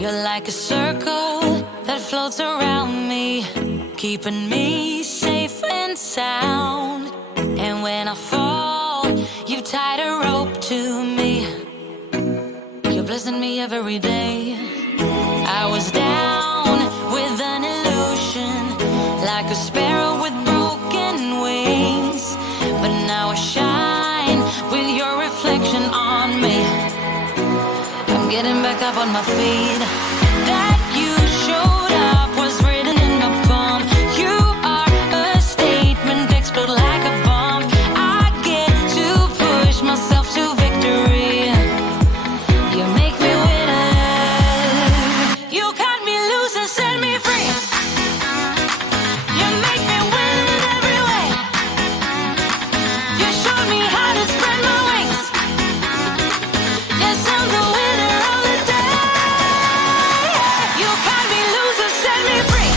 You're like a circle that floats around me, keeping me safe and sound. And when I fall, you tied a rope to me. You're blessing me every day. I was down with an illusion, like a sparrow with broken wings, but now I shine with your reflection on me. I'm getting back up on my feet. That you showed up was written in my palm. You are a statement, explode like a bomb. I get to push myself to victory. You make me winner. You cut me loose and set me free. You make me win in every way. You showed me how to spread my wings. Yes, I'm the winner of the day. You cut me loose and set me free.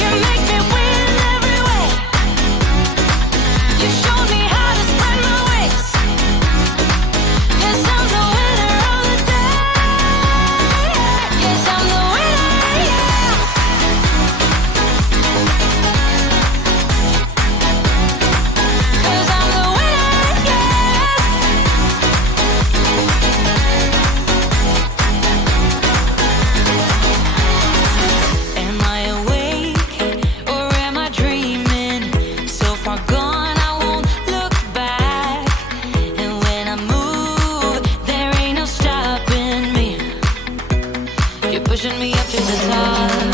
You make me win in every way. You showed me how to spread my wings. Yes, I'm the winner of the day. Yes, I'm the winner, yeah. 'Cause I'm the winner, yes. Am I awake or am I dreaming? So far gone, I won't look back. And when I move, there ain't no stopping me. You're pushing me up to the top.